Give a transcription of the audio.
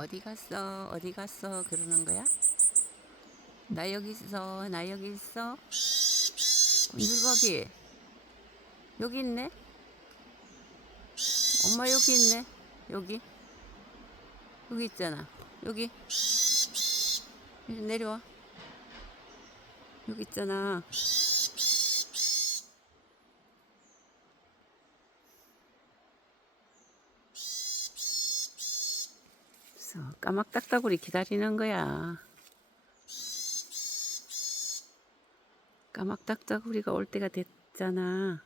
어디 갔어? 어디 갔어? 그러는 거야? 나 여기 있어. 나 여기 있어. 곤줄박이 여기 있네. 엄마 여기 있네. 여기. 여기 있잖아. 여기. 내려와. 여기 있잖아. 그래서 까막딱따구리 기다리는 거야. 까막딱따구리가 올 때가 됐잖아.